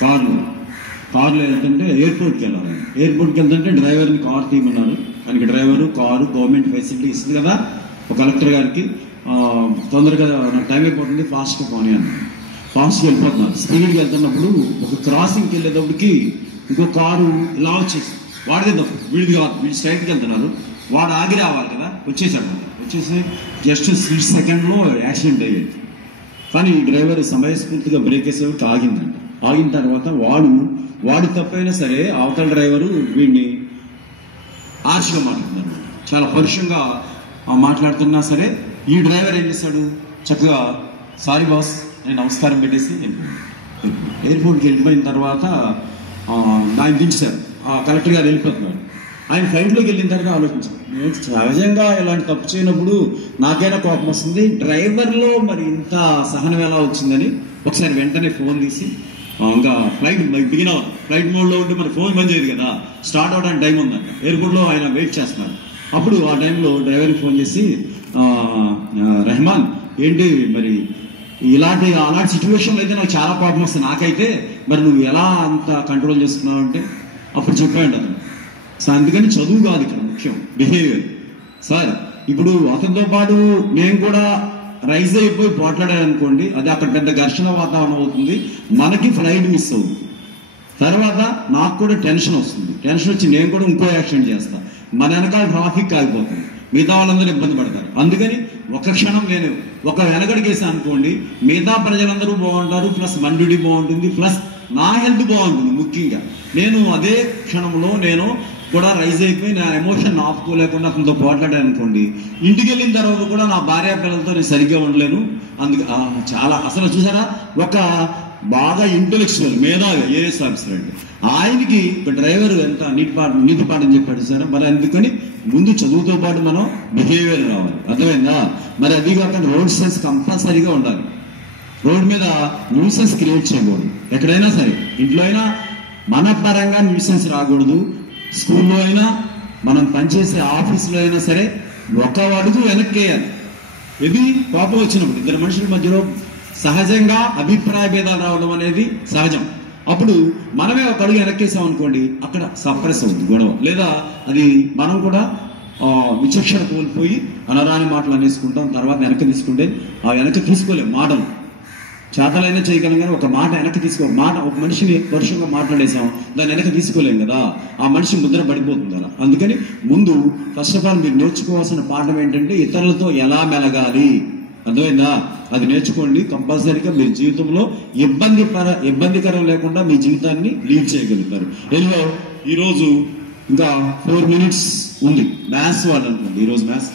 కారులో వెళ్తుంటే ఎయిర్పోర్ట్కి వెళ్ళాలి. ఎయిర్పోర్ట్కి వెళ్తుంటే డ్రైవర్ని కారు తీయమన్నారు. దానికి డ్రైవరు కారు గవర్నమెంట్ ఫెసిలిటీ ఇస్తుంది కదా ఒక కలెక్టర్ గారికి. తొందరగా నాకు టైం అయిపోతుంది, ఫాస్ట్గా పోనీ అన్నారు. ఫాస్ట్గా వెళ్ళిపోతున్నారు. స్పీడ్గా వెళ్తున్నప్పుడు ఒక క్రాసింగ్కి వెళ్ళేటప్పటికి ఇంకో కారు ఇలా వచ్చేసి వాడిదే తప్పు, వీడిది కాదు, వీడు స్ట్రైట్కి వెళ్తున్నారు. వాడు ఆగి రావాలి కదా, వచ్చేసాడు. వచ్చేసి జస్ట్ 6 సెకండ్లో యాక్సిడెంట్ అయ్యేది. కానీ ఈ డ్రైవర్ సమయస్ఫూర్తిగా బ్రేక్ వేసేవాడికి ఆగిందంట. ఆగిన తర్వాత వాడు తప్పైనా సరే అవతల డ్రైవరు వీడిని ఆర్ష్గా మాట్లాడుతున్నారు, చాలా పరుషంగా మాట్లాడుతున్నా సరే ఈ డ్రైవర్ ఏం చేశాడు, చక్కగా సారీ బాస్ నేను నమస్కారం పెట్టేసి ఎయిర్పోర్ట్కి వెళ్ళిపోయిన తర్వాత ఆయన దించారు. కలెక్టర్ గారు వెళ్ళిపోతున్నారు. ఆయన ఫ్లైట్లోకి వెళ్ళిన తర్వాత ఆలోచించారు, నేను సహజంగా ఇలాంటి తప్పు చేయనప్పుడు నాకైనా కోపం వస్తుంది, డ్రైవర్లో మరి ఇంత సహనం ఎలా వచ్చిందని ఒకసారి వెంటనే ఫోన్ తీసి ఇంకా ఫ్లైట్ బిగిన్ అవ్వాలి. ఫ్లైట్ మోడ్లో ఉంటే మన ఫోన్ బంద్ చేయదు కదా, స్టార్ట్ అవడానికి టైం ఉందంట. ఎయిర్పోర్ట్లో ఆయన వెయిట్ చేస్తున్నారు. అప్పుడు ఆ టైంలో డ్రైవర్కి ఫోన్ చేసి రెహమాన్ ఏంటి మరి అలాంటి సిచ్యువేషన్లో అయితే నాకు చాలా కోపం వస్తుంది నాకైతే, మరి నువ్వు ఎలా అంత కంట్రోల్ చేసుకున్నావు అంటే అప్పుడు చెప్పాడు అతను. సో అందుకని చదువు కాదు ఇక్కడ ముఖ్యం, బిహేవియర్. సార్ ఇప్పుడు అతనితో పాటు నేను కూడా రైజ్ అయిపోయి పోట్లాడాను అనుకోండి, అది అక్కడ పెద్ద ఘర్షణ వాతావరణం అవుతుంది, మనకి ఫ్లైట్ మిస్ అవుతుంది. తర్వాత నాకు కూడా టెన్షన్ వస్తుంది, టెన్షన్ వచ్చి నేను కూడా ఇంకో యాక్సిడెంట్ చేస్తాను, మన వెనకాల ట్రాఫిక్ ఆగిపోతుంది, మిగతా వాళ్ళందరూ ఇబ్బంది పడతారు. అందుకని ఒక క్షణం నేను ఒక వెనకడికేసాను అనుకోండి, మిగతా ప్రజలందరూ బాగుంటారు, ప్లస్ మండుడి బాగుంటుంది, ప్లస్ నా హెల్త్ బాగుంటుంది. ముఖ్యంగా నేను అదే క్షణంలో నేను కూడా రైజ్ అయిపోయి నా ఎమోషన్ ఆపుకోలేకుండా అతనితో పోట్లాడాను అనుకోండి, ఇంటికి వెళ్ళిన తర్వాత కూడా నా భార్య పిల్లలతో నేను సరిగ్గా ఉండలేను. అందుకే చాలా అసలు చూసారా, ఒక బాగా ఇంటెలెక్చువల్ మేధావి ఐఏఎస్ ఆఫీసర్ అండి, ఆయనకి ఒక డ్రైవర్ ఎంత నీతి పాఠం చెప్పాడు సార్. మరి అందుకని ముందు చదువుతో పాటు మనం బిహేవియర్ రావాలి, అర్థమైందా? మరి అది కాక రోడ్ సెన్స్ కంపల్సరీగా ఉండాలి. రోడ్ మీద న్యూసెన్స్ క్రియేట్ చేయకూడదు. ఎక్కడైనా సరే, ఇంట్లో అయినా మన పరంగా న్యూసెన్స్ రాకూడదు, స్కూల్లో అయినా మనం పనిచేసే ఆఫీసులో అయినా సరే ఒక అడుగు వెనక్కి వేయాలి. ఇది కోపం వచ్చినప్పుడు ఇద్దరు మనుషుల మధ్యలో సహజంగా అభిప్రాయ భేదాలు రావడం అనేది సహజం. అప్పుడు మనమే ఒక అడుగు వెనక్కేసాం అనుకోండి, అక్కడ సప్రెస్ అవుతుంది గొడవ, లేదా అది మనం కూడా విచక్షణ కోల్పోయి అనరాని మాటలు అనేసుకుంటాం. తర్వాత వెనక్కి తీసుకుంటే ఆ వెనక్కి తీసుకోలేము. మాటలు చేతలైనా చేయగలం కానీ ఒక మాట వెనక్కి ఒక మనిషిని పరుషంగా మాట్లాడేసాం, దాన్ని వెనక్కి తీసుకోలేం కదా, ఆ మనిషి ముద్ర పడిపోతుంది కదా. అందుకని ముందు ఫస్ట్ ఆఫ్ ఆల్ మీరు నేర్చుకోవాల్సిన పాఠం ఏంటంటే ఇతరులతో ఎలా మెలగాలి, అర్థమైందా? అది నేర్చుకోండి. కంపల్సరీగా మీరు జీవితంలో ఇబ్బందికరం లేకుండా మీ జీవితాన్ని లీడ్ చేయగలుగుతారు. ఈరోజు ఇంకా 4 minutes ఉంది. మ్యాథ్స్ వాళ్ళు అనుకోండి, ఈరోజు మ్యాథ్స్